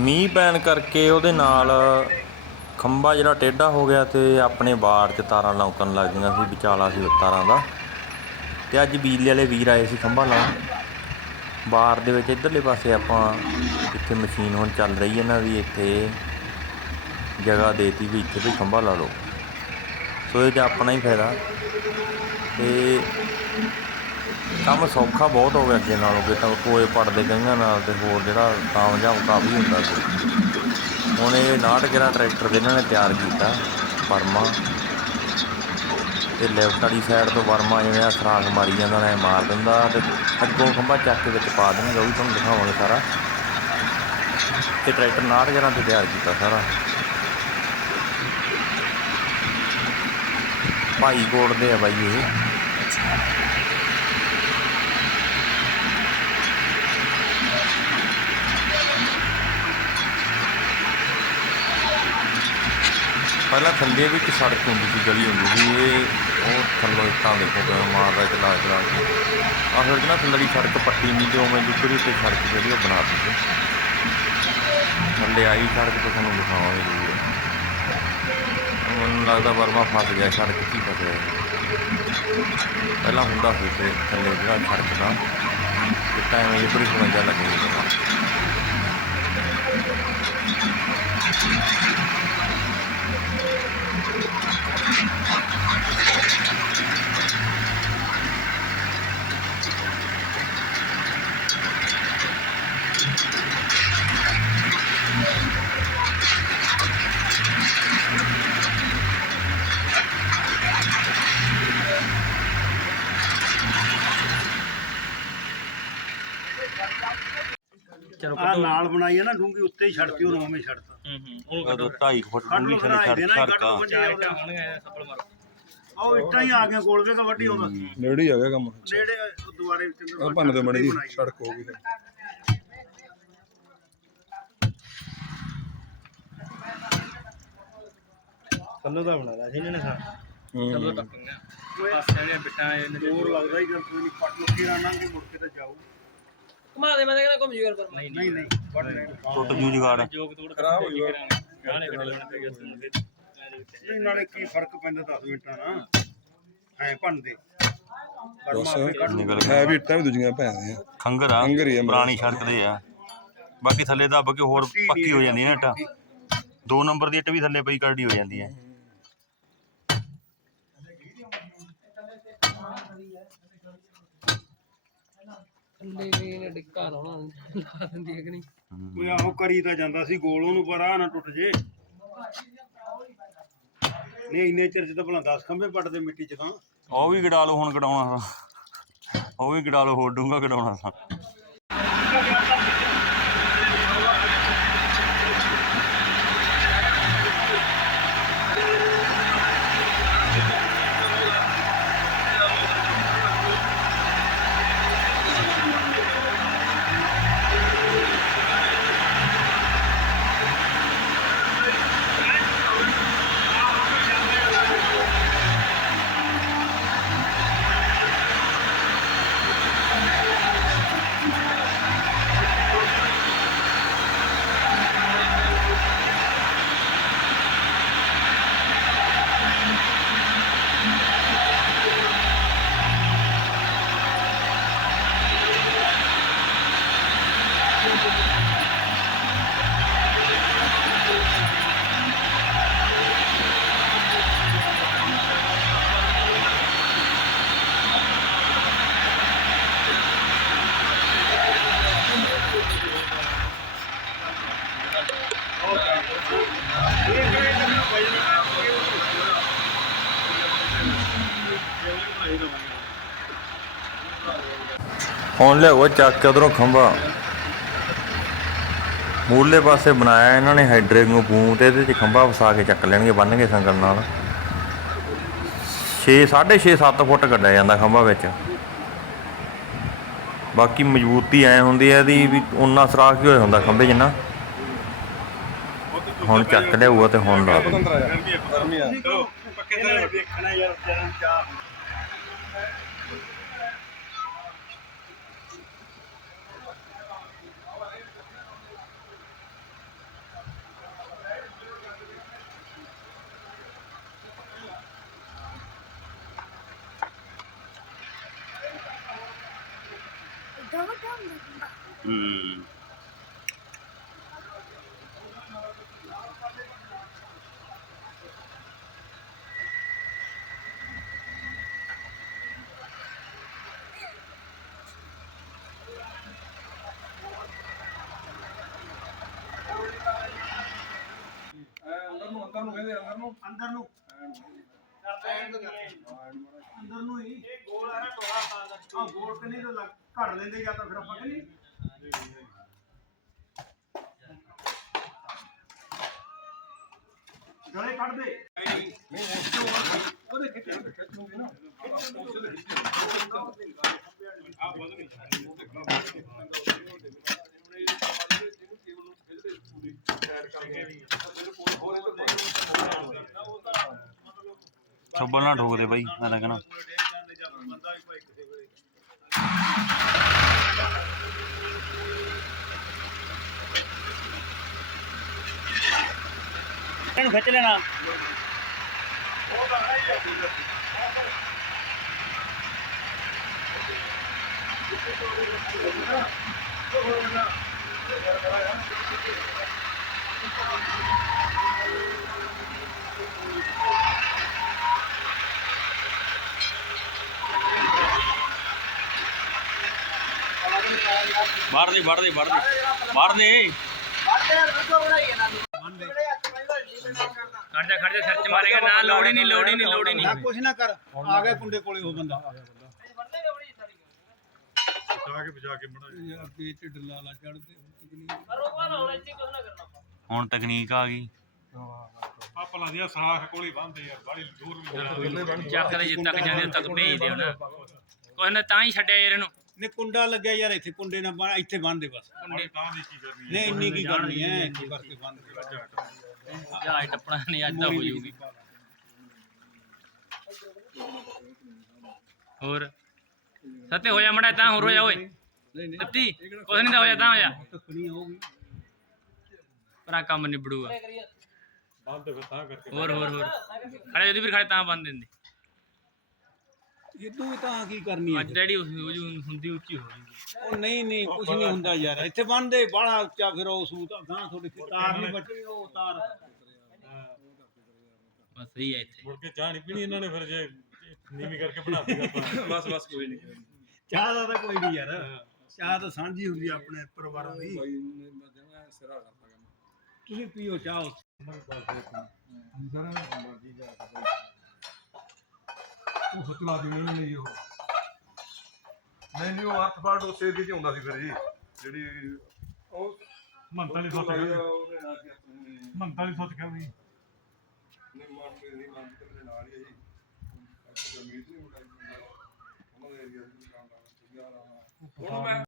ਮੀਂਹ ਪੈਣ ਕਰਕੇ ਉਹਦੇ ਨਾਲ ਖੰਭਾ ਜਿਹੜਾ ਟੇਢਾ ਹੋ ਗਿਆ ਤੇ ਆਪਣੇ ਬਾੜ 'ਚ ਤਾਰਾਂ ਲੌਂਕਣ ਲੱਗ ਗਈਆਂ ਸੀ, ਵਿਚਾਲਾ ਸੀ ਤਾਰਾਂ ਦਾ। ਤੇ ਅੱਜ ਬਿਜਲੀ ਵਾਲੇ ਵੀਰ ਆਏ ਸੀ ਖੰਭਾ ਲਾਉਣ। ਬਾੜ ਦੇ ਵਿੱਚ ਇਧਰਲੇ ਪਾਸੇ ਆਪਾਂ ਇੱਥੇ ਮਸ਼ੀਨ ਹੁਣ ਚੱਲ ਰਹੀ ਹੈ ਨਾ ਵੀ ਇੱਥੇ ਜਗ੍ਹਾ ਦੇਤੀ ਵੀ ਇੱਥੇ ਵੀ ਖੰਭਾ ਲਾ ਲਓ। ਸੋ ਇਹ 'ਚ ਆਪਣਾ ਹੀ ਫਾਇਦਾ। ਤੇ ਕੰਮ ਸੌਖਾ ਬਹੁਤ ਹੋ ਗਿਆ ਅੱਗੇ ਨਾਲੋਂ ਕਿ ਤਾਂ ਕੋਏ ਪੜਦੇ ਕਈਆਂ ਨਾਲ ਤੇ ਹੋਰ ਜਿਹੜਾ ਕਾਮਯਾਬ ਕਾਫੀ ਹੁੰਦਾ ਸੀ। ਹੁਣ ਇਹ 69 ਗੇਰਾ ਟਰੈਕਟਰ ਦੇ ਇਹਨਾਂ ਨੇ ਤਿਆਰ ਕੀਤਾ, ਵਰਮਾ। ਤੇ ਲੈਫਟ ਵਾਲੀ ਸਾਈਡ ਤੋਂ ਵਰਮਾ ਜਿਵੇਂ ਆ ਖਰਾਕ ਮਾਰੀ ਜਾਂਦਾ ਨੇ ਮਾਰ ਦਿੰਦਾ ਤੇ ਅੱਗੋਂ ਖੰਭਾ ਚੱਕ ਕੇ ਵਿੱਚ ਪਾ ਦੇਣਗੇ ਉਹ ਵੀ ਤੁਹਾਨੂੰ ਦਿਖਾਵਾਂਗੇ ਸਾਰਾ। ਤੇ ਟਰੈਕਟਰ 69 ਗੇਰਾਂ ਤੇ ਤਿਆਰ ਕੀਤਾ ਸਾਰਾ। ਭਾਈ ਕੋਟ ਦੇ ਆ ਬਾਈ ਇਹ। ਪਹਿਲਾਂ ਥੱਲੇ ਵੀ ਇੱਕ ਸੜਕ ਹੁੰਦੀ ਸੀ, ਗਲੀ ਹੁੰਦੀ ਸੀ, ਇਹ ਉਹ ਥੱਲੇ ਇੱਟਾਂ ਦੇਖੋ, ਕਿਵੇਂ ਮਾਰਦਾ ਚਲਾ ਚਲਾ ਕੇ। ਆਹ ਫਿਰ ਜਿਹੜਾ ਥੱਲੜੀ ਸੜਕ ਪੱਟੀ ਨਹੀਂ, ਤੇ ਉਵੇਂ ਦੂਸਰੀ ਤੇ ਸੜਕ ਜਿਹੜੀ ਉਹ ਬਣਾ ਦਿੱਤੀ। ਥੱਲੇ ਆਈ ਸੜਕ ਤੋਂ ਤੁਹਾਨੂੰ ਦਿਖਾਵਾਂਗੇ ਜ਼ਰੂਰ। ਮੈਨੂੰ ਲੱਗਦਾ ਵਰਮਾ ਫਸ ਗਿਆ, ਸੜਕ 'ਚ ਹੀ ਫਸਿਆ ਪਹਿਲਾਂ ਹੁੰਦਾ ਸੀ ਤੇ ਥੱਲੇ ਜਿਹੜਾ ਸੜਕ ਦਾ, ਤੇ ਟਾਈਮ ਹੀ ਬੜੀ ਸਮਝਾ ਲੱਗੀ। ਚਲੋ ਆ ਨਾਲ ਬਣਾਈ ਹੈ ਨਾ ਡੂੰਗੀ ਉੱਤੇ ਹੀ ਛੱਡਤੀ ਉਹਨੂੰ ਉਵੇਂ ਛੱਡਤਾ। ਹੂੰ ਹੂੰ ਉਹਨੂੰ ਉਦੋਂ 2.5 ਫੁੱਟ ਕੱਢ ਡੂੰਘੀ ਲੋ ਥੱਲੇ ਬਣਾਈ ਸੜਕ ਦੇਣਾ ਸੜਕ ਆ ਚਾਰ ਹੋਣਗੇ ਸੱਪਲ ਮਾਰੋ। ਆਹ ਇੱਟਾਂ ਹੀ ਆ ਗਈਆਂ ਕੋਲ ਵੇ ਵੱਡੀ ਉਹਦਾ। ਨੇੜੇ ਹੀ ਆ ਗਿਆ ਕੰਮ। ਨੇੜੇ ਉਹ ਦੁਆਰੇ ਵਿੱਚ ਆ ਭੰਨ ਦੇ ਮੜੀ ਸੜਕ ਹੋ ਗਈ। ਥੱਲੋਂ ਦਾ ਬਣਾਇਆ ਸੀ ਇਹਨਾਂ ਨੇ ਸਾਰਾ। ਚਲੋ ਹੂੰ ਟੱਪੂਗਾ ਪਾਸੇ ਨੇ ਬਿੱਟਾਂ ਇਹਨੇ ਹੋਰ ਲੱਗਦਾ ਹੀ ਜਦ ਕੋਈ ਨਹੀਂ ਪੱਟ ਲੁੱਕੀ ਰਾਣਾਂਗੇ ਮੁੜ ਕੇ ਤਾਂ ਜਾਊ। ਘੁਮਾ ਦੇ ਮੈਂ ਤਾਂ ਕਹਿੰਦਾ ਘੁੰਮ ਜੂਗਾ ਪਰ ਨਹੀਂ ਨਹੀਂ ਨਹੀਂ ਪੱਟ ਨਹੀਂ ਟੁੱਟ ਜੂ ਜੁਗਾੜ। ਜੋਗ ਤੋੜ ਖਰਾਬ ਹੋ ਜਾਊਗਾ। ਗਾਣੇ ਕੱਢ ਲੈਣੇ ਤੇ ਗੈਸ ਨੂੰ ਨਹੀਂ ਨਾਲੇ ਕੀ ਫ਼ਰਕ ਪੈਂਦਾ 10 ਮਿੰਟਾਂ ਨਾਲ? ਐ ਭੰਨਦੇ ਪਰ ਬਸ ਮਾਪੇ ਕੱਢ ਨਿਕਲ ਹੈ ਵੀ ਇੱਟਾਂ ਵੀ ਦੂਜੀਆਂ ਭੈਣਾਂ ਆ ਖੰਗਰ ਆ ਖੰਘਰ ਹੀ ਆ ਪੁਰਾਣੀ ਸੜਕ ਦੇ ਆ। ਬਾਕੀ ਥੱਲੇ ਦੱਬ ਕੇ ਹੋਰ ਪੱਕੀ ਹੋ ਜਾਂਦੀ ਹੈ ਨਾ ਇੱਟ। ਦੋ ਨੰਬਰ ਦੀ ਇੱਟ ਵੀ ਥੱਲੇ ਪਈ ਕਰੜੀ ਹੋ ਜਾਂਦੀ ਹੈ। ਥੱਲੇ ਵੀ ਨੇ ਡਿੱਕਾ ਲਾਉਣਾ ਲਾ ਦਿੰਦੀ ਹੈ ਕਿ ਨਹੀਂ? ਕੋਈ ਆਹੋ ਕਰੀ ਤਾਂ ਜਾਂਦਾ ਸੀ ਗੋਲ ਉਹਨੂੰ ਪਰ ਆ ਨਾ ਟੁੱਟ ਜੇ। ਨਹੀਂ ਇੰਨੇ ਚਿਰ ਚ ਤਾਂ ਭਲਾ 10 ਖੰਭੇ ਪੱਟਦੇ ਮਿੱਟੀ ਚ ਤਾਂ। ਉਹ ਵੀ ਗੜਾ ਲਓ ਹੁਣ ਗੜਾਉਣਾ ਉਹ ਵੀ ਗੜਾ ਲਓ ਹੋਰ ਡੂੰਗਾ ਗੜਾਉਣਾ ਤਾਂ ਹੁਣ ਲਿਆਓ ਚੱਕ ਕੇ ਉਧਰੋਂ ਖੰਭਾ। ਮੂਰਲੇ ਪਾਸੇ ਬਣਾਇਆ ਇਹਨਾਂ ਨੇ ਹਾਈਡਰੇ ਨੂੰ ਤੇ ਇਹਦੇ 'ਚ ਖੰਭਾ ਵਸਾ ਕੇ ਚੱਕ ਲੈਣਗੇ ਬੰਨ੍ਹਗੇ ਸੰਗਲ ਨਾਲ। 6 6.5 7 ਫੁੱਟ ਕੱਢਿਆ ਜਾਂਦਾ ਖੰਭਾ ਵਿੱਚ। ਬਾਕੀ ਮਜ਼ਬੂਤੀ ਐ ਹੁੰਦੀ ਐ ਇਹਦੀ ਵੀ ਉਨਾ ਸਰਾਖ ਹੀ ਹੋਇਆ ਹੁੰਦਾ ਖੰਭੇ ਜਿੰਨਾ। ਹੁਣ ਚੱਕ ਲਿਆਊਗਾ ਤੇ ਹੁਣ ਲਾ ਦੂੰ ਹੂੰ। ਅੰਦਰ ਨੂੰ ਅੰਦਰ ਨੂੰ ਕਹਿੰਦੇ ਅੰਦਰ ਨੂੰ ਅੰਦਰ ਨੂੰ। ਅੰਦਰ ਨੂੰ ਹੀ ਇਹ ਗੋਲ ਆ ਨਾ ਟੋਲਾ ਆ ਗੋਲ ਕਨੀ ਤੋਂ ਲੱਗ- ਘੜ ਲੈਂਦੇ ਜਾਂ ਤਾਂ ਫਿਰ ਆਪਾਂ ਕਿ ਗਲੇ ਕੱਢ ਦੇ। ਉਹਦੇ ਖਿੱਚ ਖਿੱਚ ਲੂਗੇ ਨਾ। ਛੱਬਲ ਨਾ ਠੋਕਦੇ ਬਾਈ, ਮੈਂ ਤਾਂ ਕਹਿਣਾ। ਇਹਨੂੰ ਖਿੱਚ ਲੈਣਾ ਬਾਹਰ ਦੇ ਬਾਹਰ ਦੇ ਬਾਹਰ ਦੇ। ਬਾਹਰ ਦੇ। ਖੜ ਜਾ ਖੜ ਜਾ ਸਿਰ ਚ ਮਾਰੇਗਾ। ਨਾ ਲੋੜ ਹੀ ਨਹੀਂ ਲੋੜ ਹੀ ਨਹੀਂ ਲੋੜ ਹੀ ਨਹੀਂ। ਕੁਛ ਨਾ ਕਰ। ਆ ਗਿਆ ਕੁੰਡੇ ਕੋਲੇ ਉਹ ਬੰਦਾ। ਅੱਗੇ ਢਿੱਡ ਲਾਲਾ ਚੜਦੇ ਹੁਣ ਤਕਨੀਕ ਆ ਗਈ ਚੱਕ ਦੇ ਜਿੱਦ ਤੱਕ ਜਾਂਦੇ ਤੱਕ ਭੇਜਦੇ ਹੁਣ ਕੋਈ ਨਾ ਤਾਂ ਹੀ ਛੱਡਿਆ ਯਾਰ ਇਹਨੂੰ। ਨੇ ਕੁੰਡਾ ਲੱਗਿਆ ਯਾਰ ਇੱਥੇ ਕੁੰਡੇ ਨਾਲ ਬੰਨ ਇੱਥੇ ਬੰਨ ਦੇ ਬਸ ਕੁੰਡੇ ਨਹੀਂ ਇੰਨੀ ਕੀ ਕਰਨੀ ਹੈ? ਇੱਥੇ ਕਰਕੇ ਬੰਨ ਦੇ ਜਹਾਜ਼ ਟੱਪਣਾ ਨਹੀਂ ਅੱਜ ਤਾਂ ਹੋ ਜਾਊਗੀ ਹੋਰ? ਸੱਤੇ ਹੋ ਜਾ ਮੜਾ ਤਾਂ ਹੋਰ ਹੋ ਜਾ ਓਏ। ਸੱਤੀ ਕੁਛ ਨਹੀਂ ਤਾਂ ਹੋ ਜਾ ਤਾਂ ਹੋ ਜਾ। ਤੱਕਣੀ ਹੋਊਗੀ ਪਰ ਆ ਕੰਮ ਨਿਬੜੂਗਾ। ਹੋਰ ਹੋਰ ਹੋਰ। ਖੜੇ যদি ਫਿਰ ਖੜੇ ਤਾਂ ਬੰਦ ਦਿੰਦੇ। ਇਹ ਤੂੰ ਤਾਂ ਕੀ ਕਰਨੀ ਹੈ ਅੱਜ ਡੈਡੀ ਉਸ ਜੋ ਹੁੰਦੀ ਉੱਚੀ ਹੋ ਜੂਗੀ ਉਹ ਨਹੀਂ ਨਹੀਂ ਕੁਝ ਨਹੀਂ ਹੁੰਦਾ ਯਾਰ। ਇੱਥੇ ਬੰਨ ਦੇ ਬਾਹਲਾ ਉੱਚਾ ਫਿਰ ਉਹ ਸੂਤ ਗਾਂ ਤੁਹਾਡੇ ਕੀ ਤਾਰ ਨਹੀਂ ਬਚੀ ਉਹ ਤਾਰ। ਬਸ ਸਹੀ ਹੈ ਇੱਥੇ। ਮੁੜ ਕੇ ਚਾਹ ਨਹੀਂ ਪੀਣੀ ਇਹਨਾਂ ਨੇ ਫਿਰ ਜੇ ਨੀਵੀਂ ਕਰਕੇ ਬਣਾ ਦਿੱਤਾ ਬਸ ਬਸ ਕੋਈ ਨਹੀਂ। ਚਾਹ ਦਾ ਤਾਂ ਕੋਈ ਨਹੀਂ ਯਾਰ। ਚਾਹ ਤਾਂ ਸਾਂਝੀ ਹੁੰਦੀ ਆ ਆਪਣੇ ਪਰਿਵਾਰਾਂ ਦੀ। ਭਾਈ ਨੇ ਜਮਾ ਸਿਰਾ ਕਰਤਾ ਕੰਮ ਤੁਸੀਂ ਪੀਓ ਚਾਹ ਉਹ ਹਤਲਾ ਦੀ ਨਹੀਂ ਨਹੀਂ ਉਹ। ਨਹੀਂ ਨਹੀਂ ਉਹ ਹੱਥ ਬਾੜ ਉਸੇ ਦੀ ਚ ਹੁੰਦਾ ਸੀ ਫਿਰ ਜੀ ਜਿਹੜੀ ਉਹ ਮੰਤਾਂ ਲਈ ਸੋਚ ਉਹਨੇ ਨਾ ਕਿ ਆਪਣੀ ਮੰਤਾਂ ਲਈ ਸੋਚ ਕੇ ਵੀ। ਨਹੀਂ ਮਾਨ ਕੇ ਨਹੀਂ ਕੇ ਮੇਰੇ ਨਾਲ ਹੀ ਹੈ ਜੀ। ਅੱਜ ਜਮੀਤ ਨਹੀਂ ਮੁੰਡਾ ਜੀ ਉਹਨਾਂ ਦਾ ਏਰੀਆ ਸੀ ਕੰਮ ਦਾ ਉਹਨੂੰ ਮੈਂ